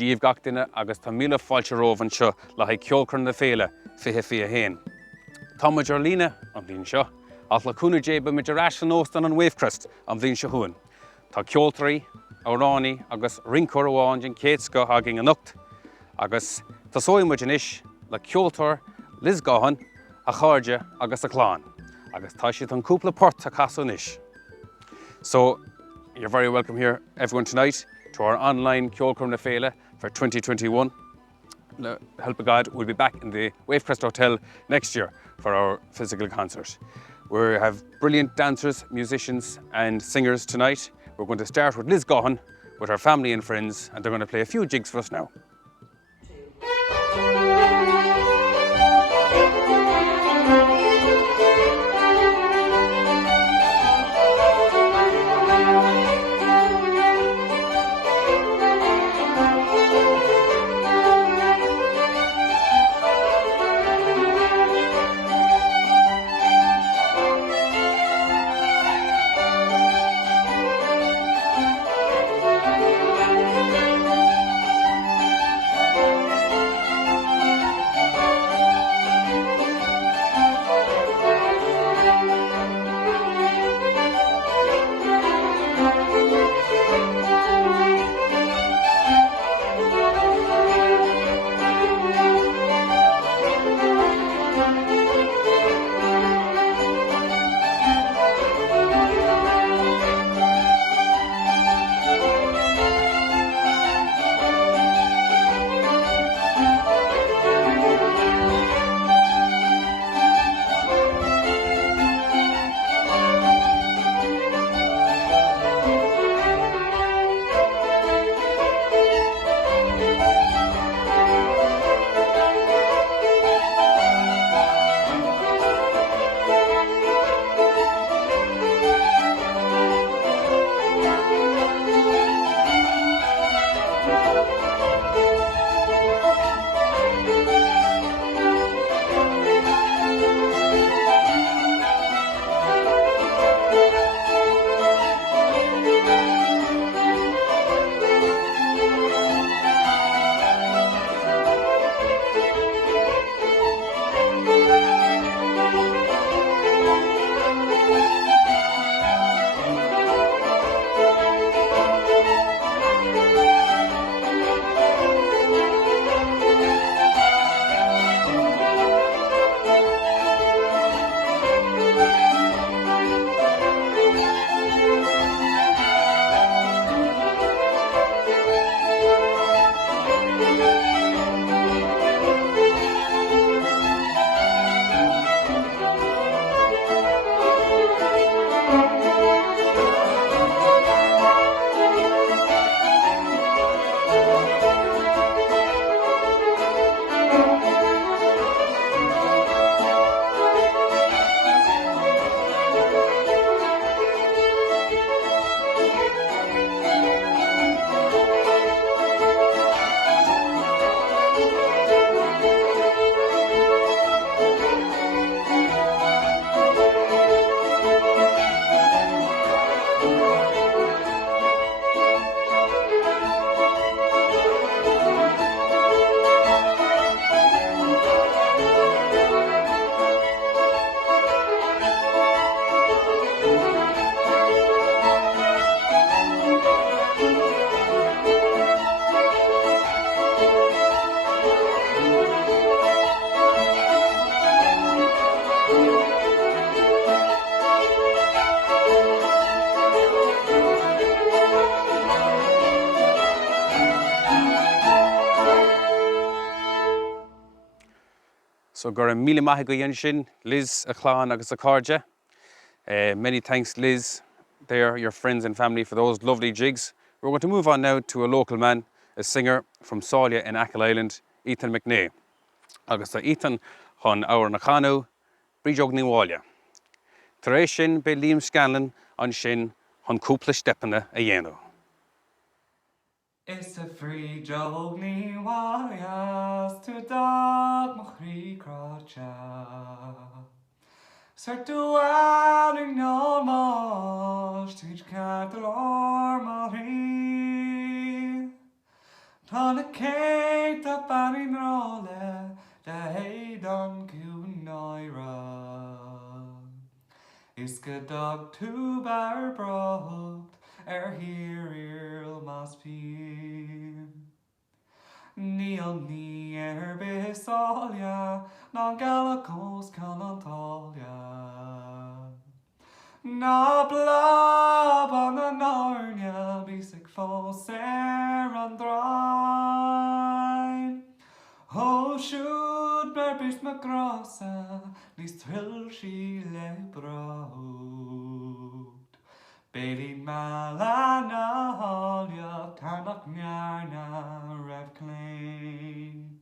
díobh gach duine agus tá míle fáilte rómhan seo le haid Ceolchoirm na Féile fiche héin. Tá muid ar líne an bhíonn seo, ach le cúna déba muid ar aisil nóstan an Wavekrest an bhíonn seo thuain. Tá ceoltarí, óránaí agus rincóir amháin den céad agin an nocht, agus tá sóimmuid in isis le ceoltóir lisgáhan a chairde agus a chláán, agus tá siad an cúpla port a casú isis. So, you're very welcome here, everyone, tonight to our online Ceolchoirm na Féile for 2021. Help of God, we'll be back in the Wavekrest Hotel next year for our physical concert. We have brilliant dancers, musicians and singers tonight. We're going to start with Liz Gahan with her family and friends, and they're going to play a few jigs for us now. So gur míle maith go dhéanamh sin, Liz a chláán agus a cairde. Many thanks, Liz, there, your friends and family, for those lovely jigs. We're going to move on now to a local man, a singer from Ceolchoirm in Acla Island, Ethan McNay. Agus tá Ethan chun ábhar na canú, brídeog ní bháile. Tar éis sin be Liam Scanlon an sin chun cúpla stepanna a dhéanamh. Is a free jog ni walias to dog machri kracha. Sir to adding no mosh to cattle or marie. Tana Is gedag to bar brocht hir mas pien. Níl ní besália ná galacós calantália. Na blab an na narnia bísig fós an drain. Ho siúd mar bís ma grasa nís trill sí le braut. Bélín mala na hália tarnach nearna ref clean.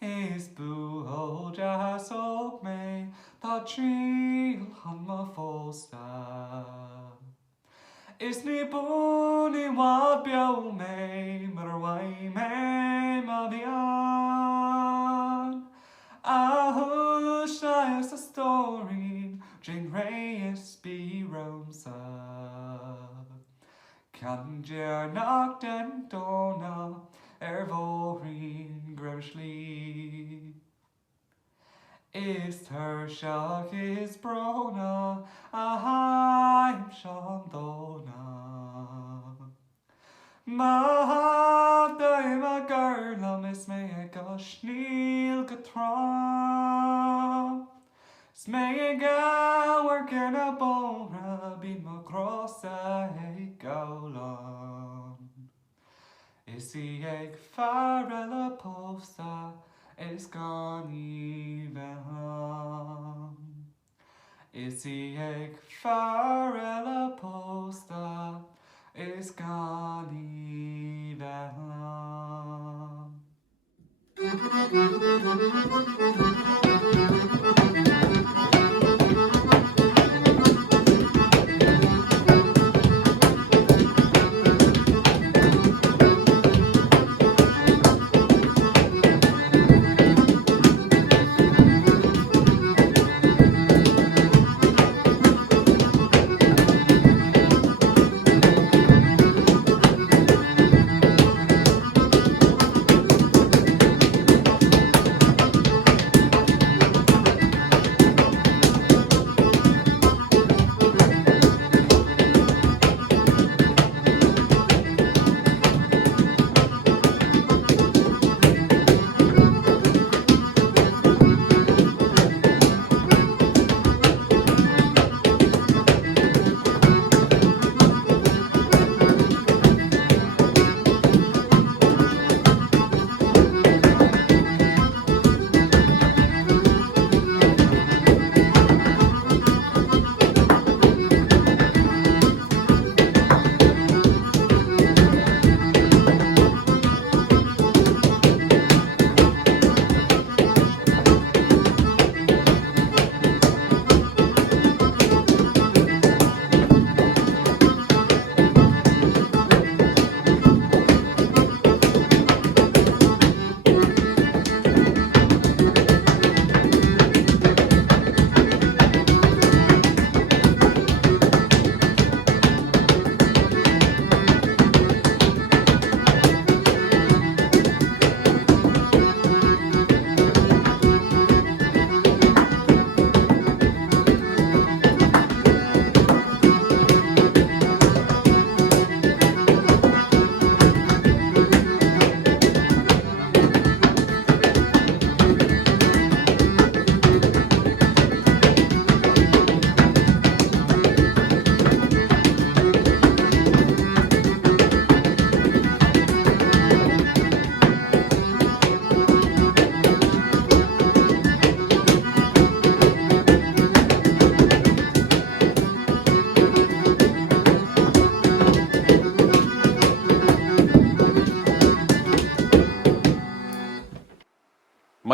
Is bú ho jas op me tá tríl han ma fósta. Is ní bú ní wad biaw me mar wai me ma bian. A hush na is a story Jane Reyes be Romsa. Can jer knock den dona vorin greshly. Is her shock is brona a haim shandona. Ma daim a garlam is me a goshneil gatra. Smeg gower gena bora bin ma crossa e gaulan. Is he eg farella posta is gone even. Is he eg farella posta is gone even.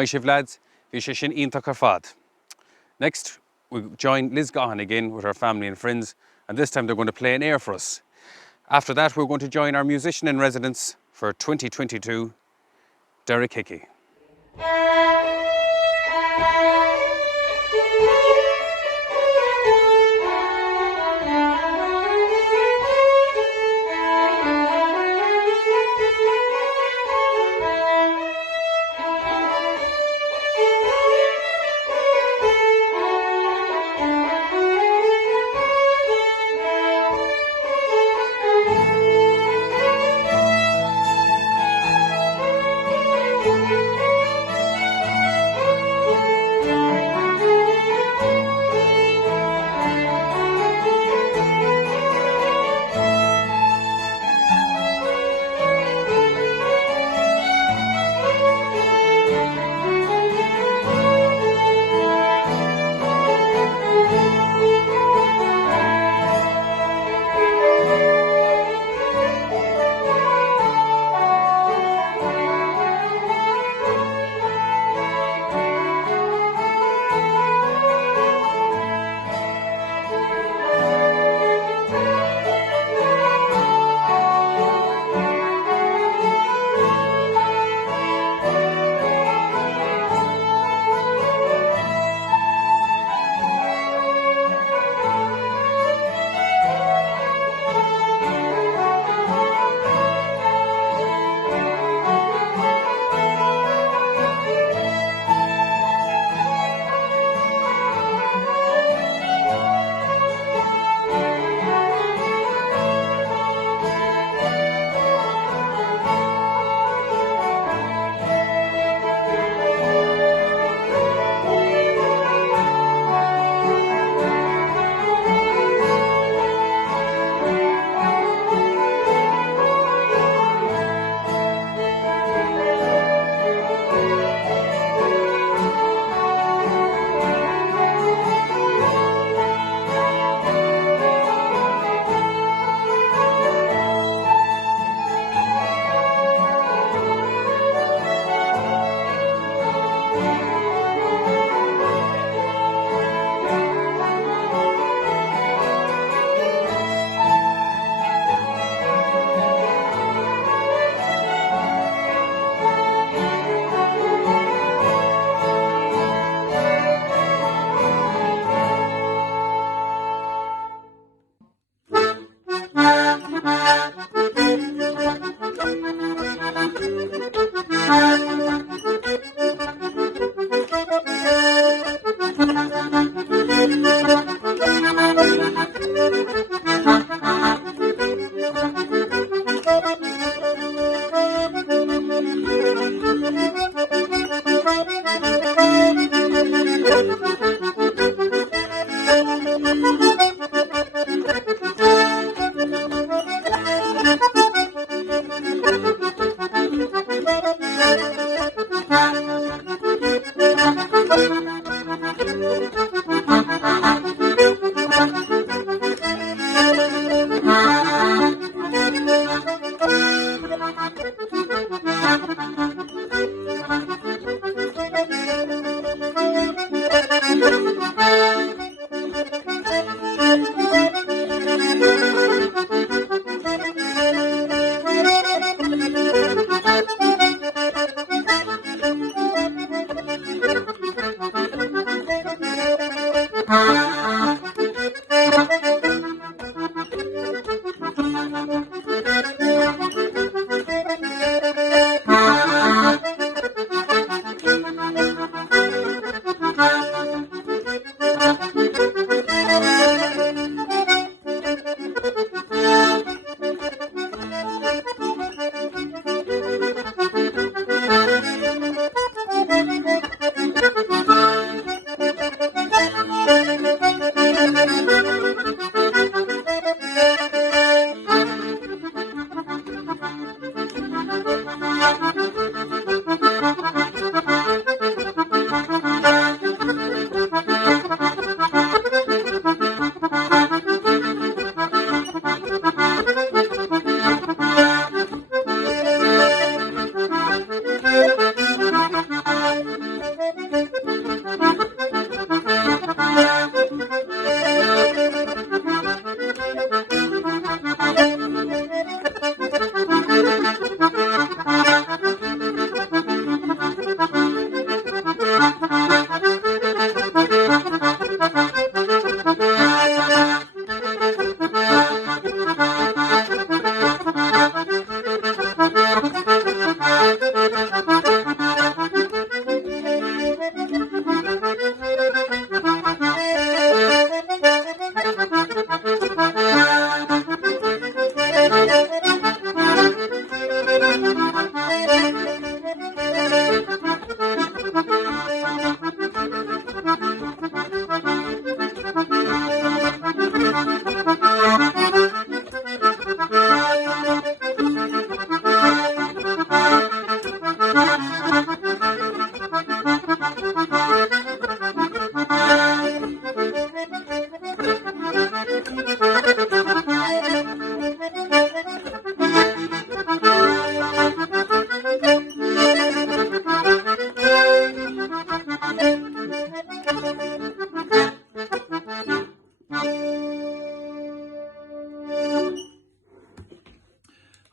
My shiv lads, vi sé sin ionta ar fad. Next, we join Liz Gahan again with her family and friends, and this time they're going to play an air for us. After that, we're going to join our musician in residence for 2022, Derek Hickey.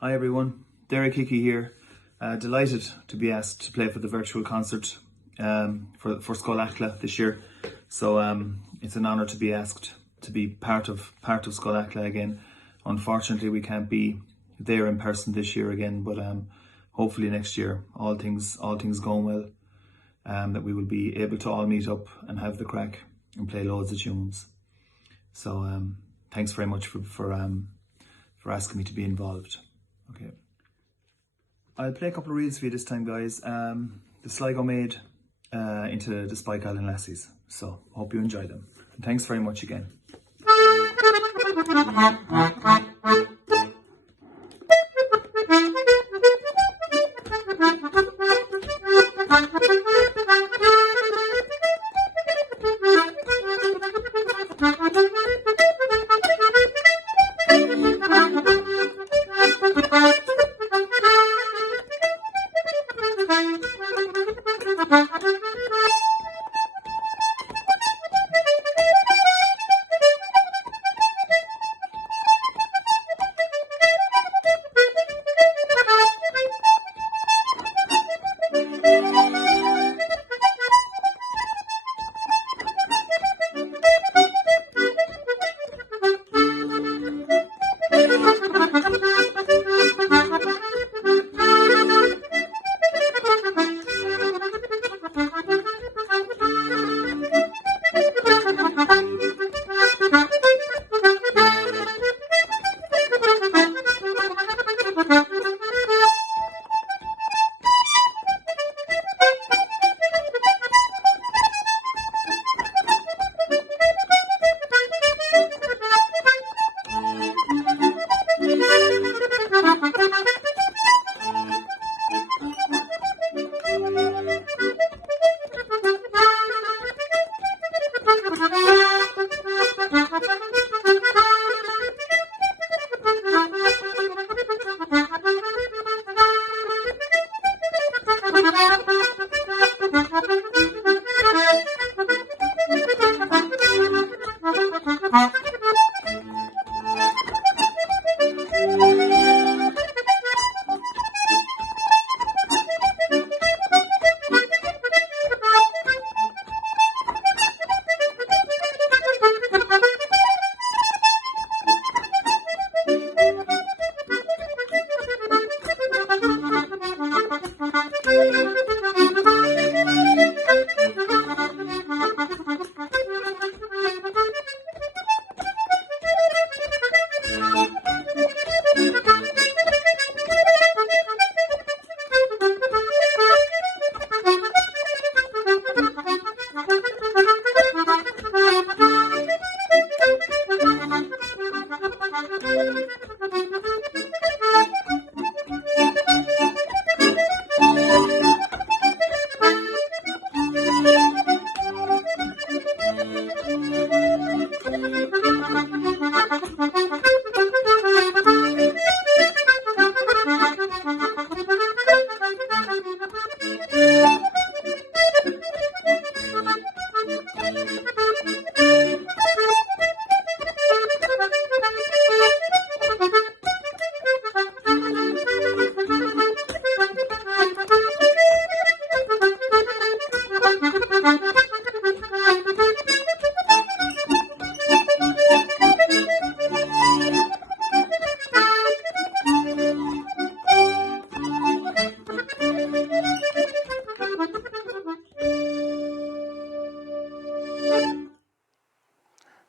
Hi everyone, Derek Hickey here. Delighted to be asked to play for the virtual concert for Scoil Acla this year. So it's an honour to be asked to be part of Scoil Acla again. Unfortunately, we can't be there in person this year again, but hopefully next year, all things going well, that we will be able to all meet up and have the crack and play loads of tunes. So thanks very much for asking me to be involved. Okay. I'll play a couple of reels for you this time, guys. The Sligo Maid into the Spike Island Lassies. So hope you enjoy them. And thanks very much again.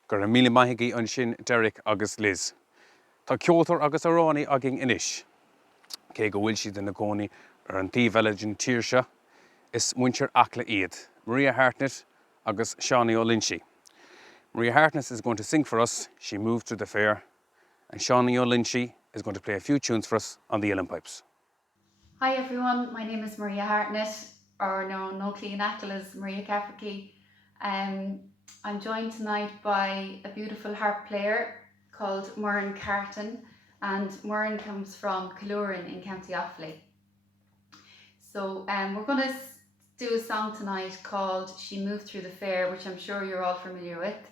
Gur míle maithigí an sin Derek agus Liz. Tá ceoltóir agus aránaí agin inis. Cé go bhfuil siad na gcónaí an tíomhheilidin tíirse is muintir Acla iad, Maria Hartnett agus Shawnee O'Lynchie. Maria Hartnett is going to sing for us, She Moved Through the Fair, and Shawnee O'Lynchie is going to play a few tunes for us on the uilleann pipes. Hi everyone, my name is Maria Hartnett, or known locally in Acla as Maria Cafferty. I'm joined tonight by a beautiful harp player called Muireann Carton, and Muireann comes from Ceolchoirm in County Offaly. So we're going to do a song tonight called She Moved Through the Fair, which I'm sure you're all familiar with.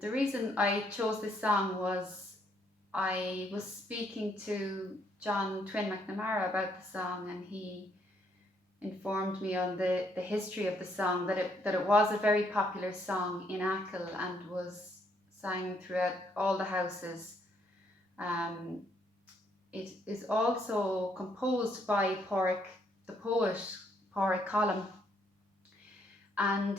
The reason I chose this song was I was speaking to John Twin McNamara about the song, and he informed me on the history of the song, that it was a very popular song in Achill and was sang throughout all the houses. It is also composed by the poet Pádraig Colum, and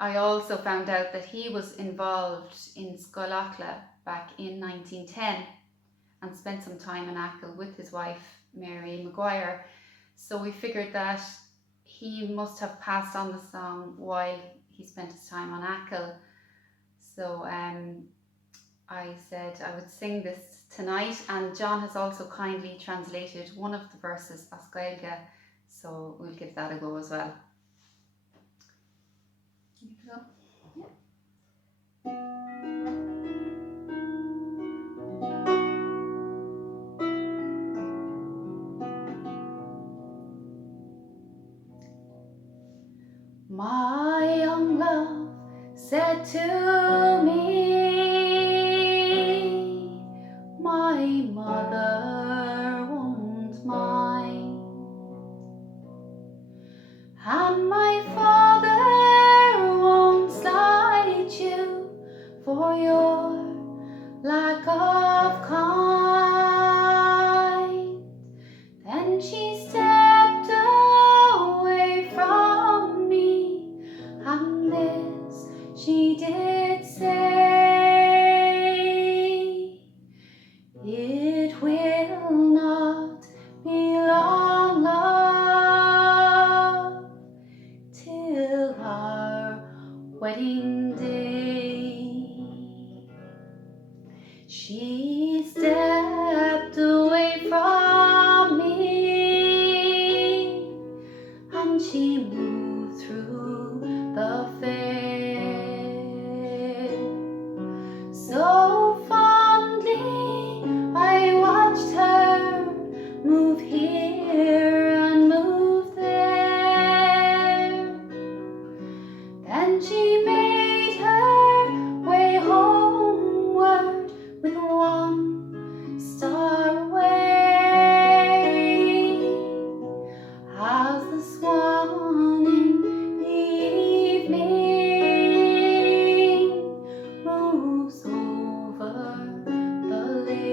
I also found out that he was involved in Scoil Acla back in 1910 and spent some time in Achill with his wife Mary Maguire. So we figured that he must have passed on the song while he spent his time on Achill. So I said I would sing this tonight, and John has also kindly translated one of the verses as Gaeilge, so we'll give that a go as well. Give it a go? Yeah. My young love said to me, my mother won't mind, and my father won't slight you for your lack of kind. Then she stepped away from me, and this she did say, it will not be long, love, till our wedding day. She stepped away from me, and she moved through the fair. So fondly I watched her move here and move there. Then she made her way homeward with one star away, as the swan in the evening moves over the lake.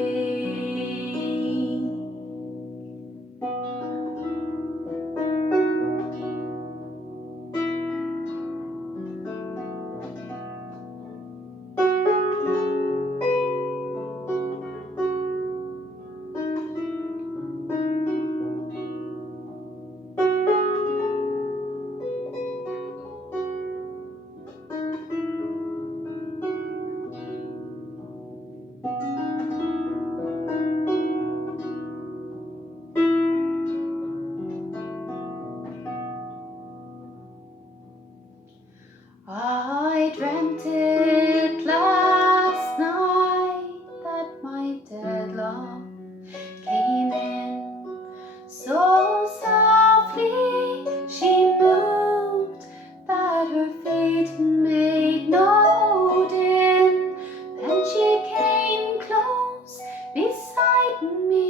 I dreamt it last night that my dead love came in, so softly she moved that her feet made no din. Then she came close beside me,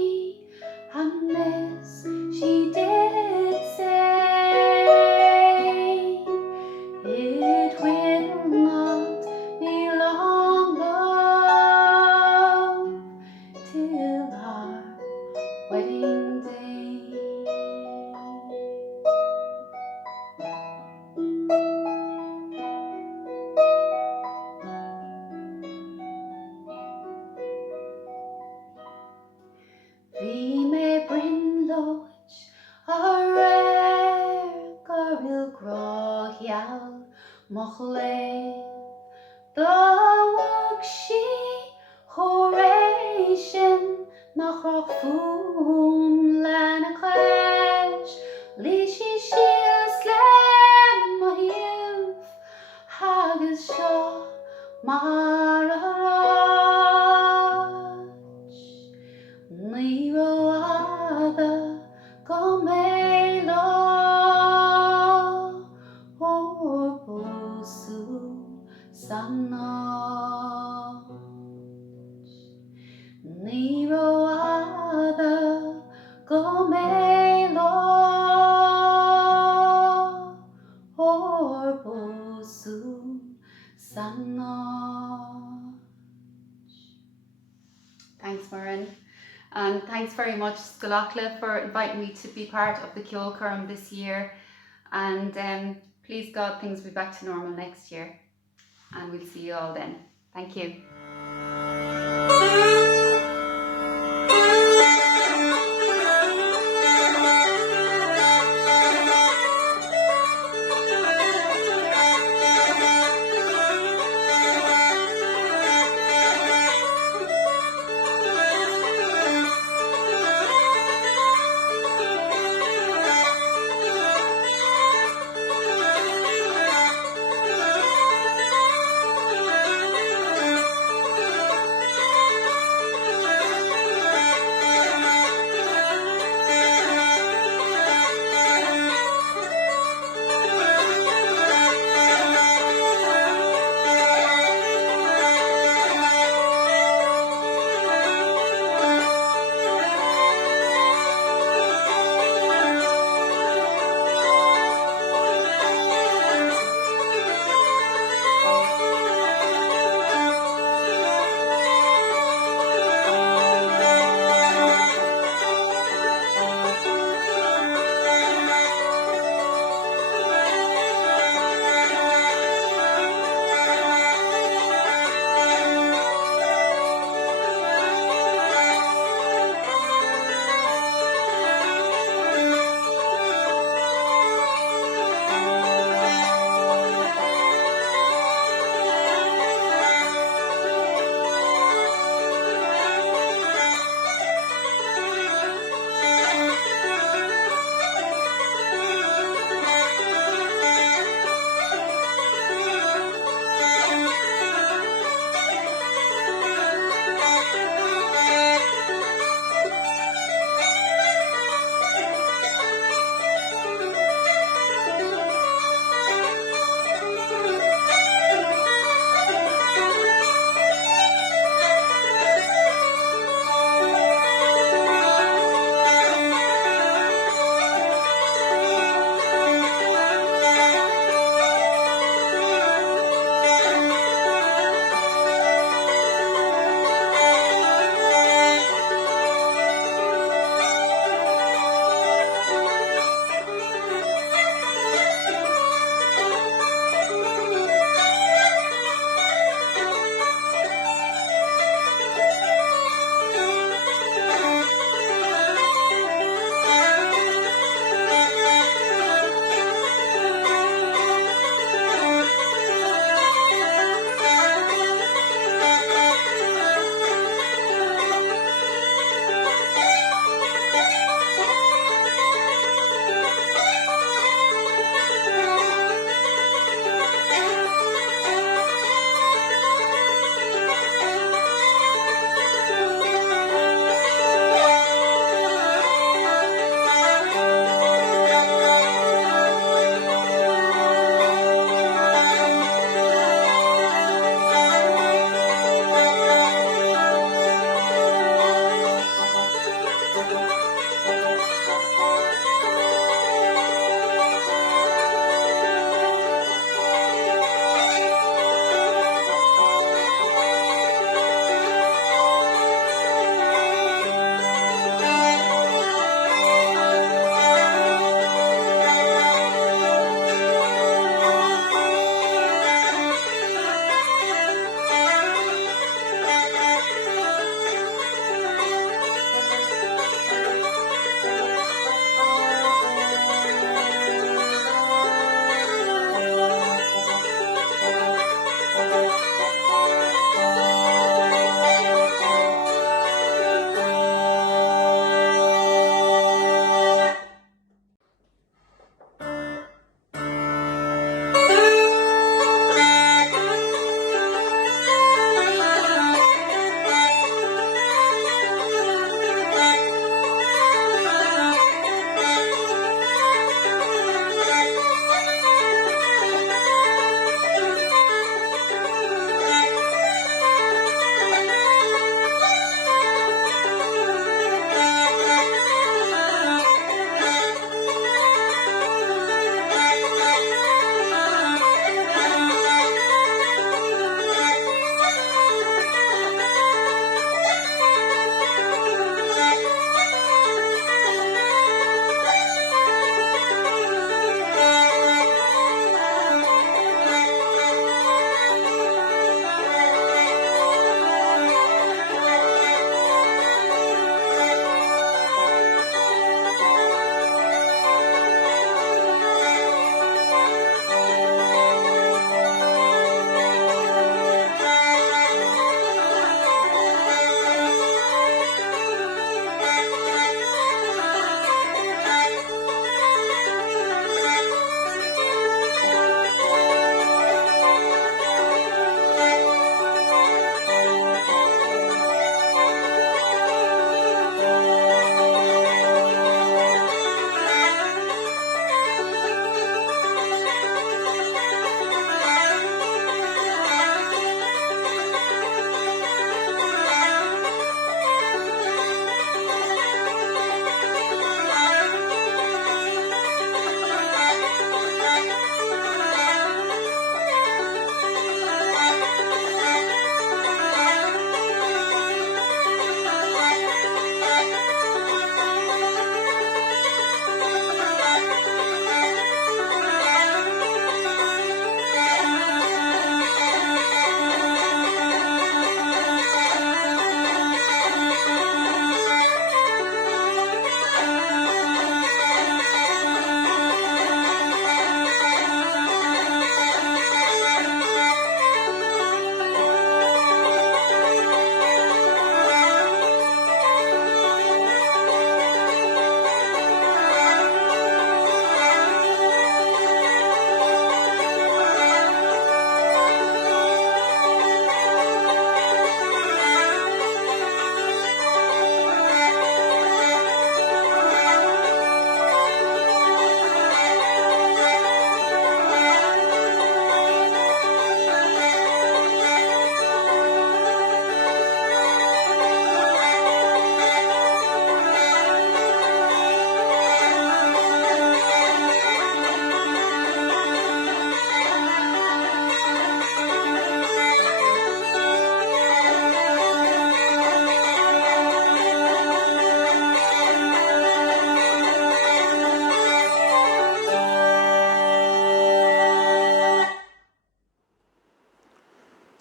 and this she did say, it will not be long, love, till our wedding day. Vi me brynlåch a rare goril grohial moch leif, the wug she horation nach roch foon lan a clash, li she slem a hiv, haggis shaw mararach, Nero ada gomelo, or bosu sanach, Thanks, Marin. And thanks very much, Scoil Acla, for inviting me to be part of the Ceolchoirm this year. And please God, things will be back to normal next year. And we'll see you all then. Thank you.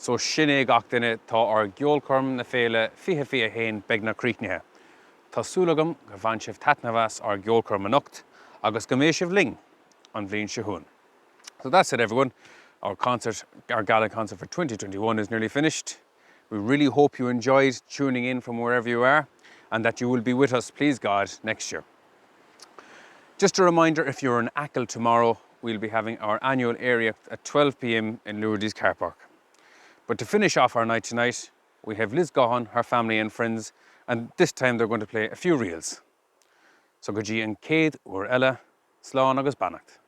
So sinné gach duine tá ar Ceolchoirm na Féile fiche héin begna críochnithe. Tá súlagam go bhain sibh taitneamhas ar Ceolchoirm anocht agus go mbeidh sibh ling an bhliain seo. So that's it, everyone. Our gala concert for 2021 is nearly finished. We really hope you enjoyed tuning in from wherever you are and that you will be with us, please God, next year. Just a reminder, if you're in Acla tomorrow, we'll be having our annual area at 12 p.m. in Lourdes car park. But to finish off our night tonight, we have Liz Gahan, her family and friends, and this time they're going to play a few reels. So go dtí an céad uair eile, slán agus bannacht.